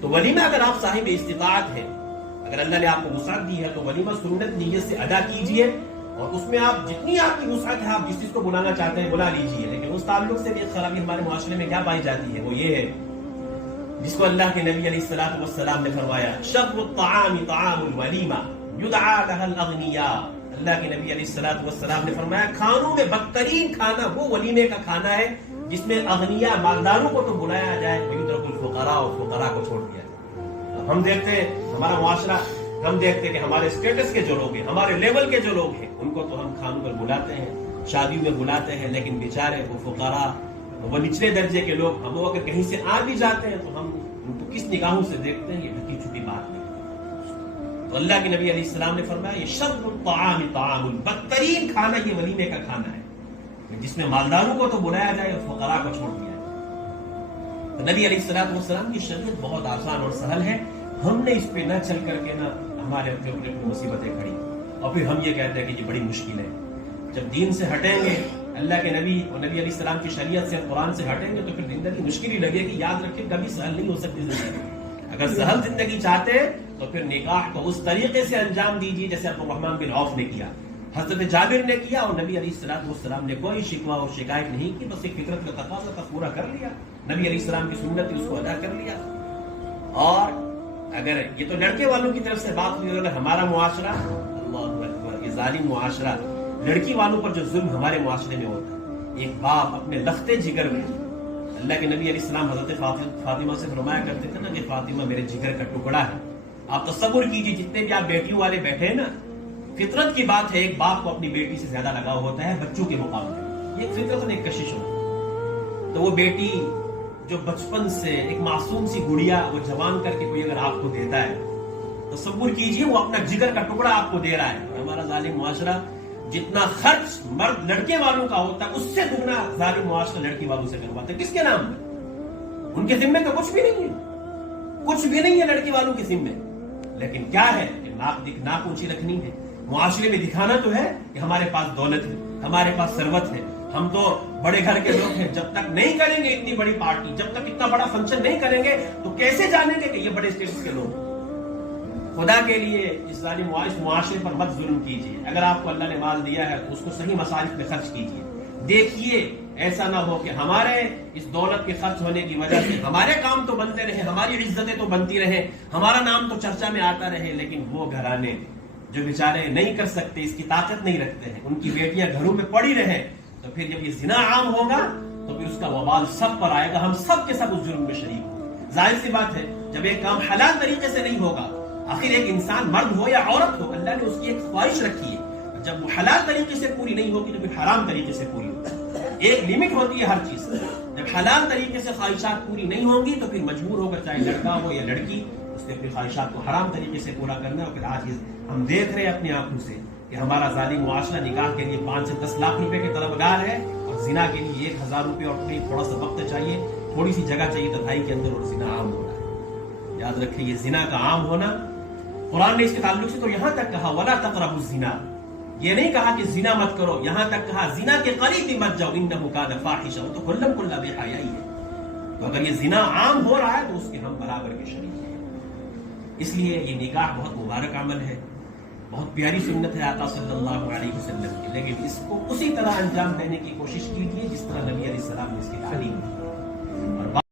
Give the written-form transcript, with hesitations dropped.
تو ولیمہ اگر آپ صاحب استطاعت ہیں، اگر اللہ نے آپ کو وسعت دی ہے تو ولیمہ سنت نیت سے ادا کیجئے، اور اس میں آپ جتنی آپ کی وسعت ہے آپ جس چیز کو بلانا چاہتے ہیں بلا لیجئے. لیکن اس تعلق سے بھی ایک خرابی ہمارے معاشرے میں کیا پائی جاتی ہے، وہ یہ ہے جس کو اللہ کے نبی علیہ الصلوۃ والسلام نے فرمایا شر الطعام طعام الولیمہ یدعى لها الاغنیاء. اللہ کے نبی علیہ الصلوۃ والسلام نے فرمایا کھانوں میں بدترین کھانا وہ ولیمے کا کھانا ہے جس میں اغنیاء مالداروں کو تو بلایا جائے، ویترک الفقراء اور فقراء کو چھوڑ دیا جائے. اب ہم دیکھتے ہیں ہمارا معاشرہ، ہم دیکھتے ہیں کہ ہمارے اسٹیٹس کے جو لوگ ہیں، ہمارے لیول کے جو لوگ ہیں، ان کو تو ہم کھانوں پر بلاتے ہیں، شادیوں میں بلاتے ہیں، لیکن بیچارے وہ فقراء، وہ نچلے درجے کے لوگ، ہم اگر کہیں سے آ بھی جاتے ہیں تو ہم ان کو کس نگاہوں سے دیکھتے ہیں، یہ ڈھکی چھپی بات نہیں. تو اللہ کے نبی علیہ السلام نے فرمایا یہ شر الطعام طعام، بدترین کھانا یہ ولیمے کا کھانا ہے جس میں مالداروں کو تو بلایا جائے اور فقراء کو چھوڑ دیا جائے. تو نبی علیہ السلام کی شریعت بہت آسان اور سہل ہے. ہم نے اس پہ نہ چل کر کے نہ ہمارے اپنے مصیبتیں کھڑی، اور پھر ہم یہ کہتے ہیں کہ یہ بڑی مشکل ہے. جب دین سے ہٹیں گے، اللہ کے نبی اور نبی علیہ السلام کی شریعت سے، قرآن سے ہٹیں گے، تو پھر زندگی مشکل ہی لگے گی. یاد رکھیں کبھی سہل نہیں ہو سکتی زندگی. اگر سہل زندگی چاہتے ہیں تو پھر نکاح کو اس طریقے سے انجام دیجیے جیسے عبد الرحمن بن عوف نے کیا، حضرت جابر نے کیا، اور نبی علیہ السلام نے کوئی شکوہ اور شکایت نہیں کی، بس ایک فطرت کا تقاضا تھا پورا کر لیا، نبی علیہ السلام کی سنت اس کو ادا کر لیا. اور اگر یہ تو لڑکے والوں کی طرف سے بات ہوئی، اگر ہمارا معاشرہ، اللہ اکبر، یہ ظالم معاشرہ، لڑکی والوں پر جو ظلم ہمارے معاشرے میں ہوتا ہے، ایک باپ اپنے لختے جگر میں، اللہ کے نبی علیہ السلام حضرت فاطمہ سے فرمایا کرتے تھے نا کہ فاطمہ میرے جگر کا ٹکڑا ہے. آپ تصور کیجئے جتنے بھی آپ بیٹیوں والے بیٹھے ہیں نا، فطرت کی بات ہے ایک باپ کو اپنی بیٹی سے زیادہ لگاؤ ہوتا ہے بچوں کے مقابلے. یہ فطرت نے ایک کشش ہوتی. تو وہ بیٹی جو بچپن سے ایک معصوم سی گڑیا وہ جوان کر کے کوئی اگر آپ کو دیتا ہے، تصور کیجئے وہ اپنا جگر کا ٹکڑا آپ کو دے رہا ہے. اور ہمارا ظالم معاشرہ جتنا خرچ مرد لڑکے والوں کا ہوتا ہے اس سے دگنا ظالم معاشرہ لڑکی والوں سے کرواتا ہے. کس کے نام میں؟ ان کے ذمے تو کچھ بھی نہیں ہے، کچھ بھی نہیں ہے لڑکی والوں کے ذمے. لیکن کیا ہے کہ ناک اونچی رکھنی ہے، معاشرے میں دکھانا تو ہے کہ ہمارے پاس دولت ہے، ہمارے پاس ثروت ہے، ہم تو بڑے گھر کے لوگ ہیں. جب تک نہیں کریں گے اتنی بڑی پارٹی، جب تک اتنا بڑا فنکشن نہیں کریں گے تو کیسے جانیں گے کہ یہ بڑے اسٹیٹس کے لوگ. خدا کے لیے اس ظالم معاشرے پر مت ظلم کیجیے. اگر آپ کو اللہ نے مال دیا ہے تو اس کو صحیح مصارف میں خرچ کیجیے. دیکھیے ایسا نہ ہو کہ ہمارے اس دولت کے خرچ ہونے کی وجہ سے ہمارے کام تو بنتے رہے، ہماری عزتیں تو بنتی رہے، ہمارا نام تو چرچا میں آتا رہے، لیکن وہ گھرانے جو بیچارے نہیں کر سکتے، اس کی طاقت نہیں رکھتے ہیں، ان کی بیٹیاں گھروں میں پڑی رہے، تو پھر جب یہ زنا عام ہوگا تو پھر اس کا وبال سب پر آئے گا. ہم سب کے سب اس جرم میں شریک ہوں گے. ظاہر سی بات ہے جب ایک کام حلال طریقے سے نہیں ہوگا، آخر ایک انسان مرد ہو یا عورت ہو، اللہ نے اس کی ایک خواہش رکھی ہے، جب وہ حلال طریقے سے پوری نہیں ہوگی تو پھر حرام طریقے سے پوری ہوگی. ایک لمٹ ہوتی ہے ہر چیز. جب حلال طریقے سے خواہشات پوری نہیں ہوں گی تو پھر مجبور ہوگا چاہے لڑکا ہو یا لڑکی، اس نے اپنی خواہشات کو حرام طریقے سے پورا کرنا. اور پھر آج ہم دیکھ رہے ہیں اپنی آنکھوں سے کہ ہمارا ظالم معاشرہ نکاح کے لیے 5 سے 10 لاکھ روپے کے طلبگار ہے، اور زنا کے لیے 1000 روپے اور تھوڑا سا وقت چاہیے، تھوڑی سی جگہ چاہیے تنہائی کے اندر، اور زنا عام ہو رہا ہے. یاد رکھیں یہ زنا کا عام ہونا، قرآن نے اس کے تعلق سے تو یہاں تک کہا وَلَا تَقْرَبُوا الزِّنَا، یہ نہیں کہا کہ زنا مت کرو، یہاں تک کہا زنا کے قریب بھی مت جاؤ، انہ کان فاحشہ، وہ تو کھلا بے حیائی ہے. تو اگر یہ زنا عام ہو رہا ہے تو اس کے ہم برابر کے شریک ہیں. اس لیے یہ نکاح بہت مبارک عمل ہے، بہت پیاری سنت ہے آقا صلی اللہ علیہ وسلم کی، لیکن اس کو اسی طرح انجام دینے کی کوشش کیجیے جس طرح نبی علیہ السلام نے اس کی تعلیم دی.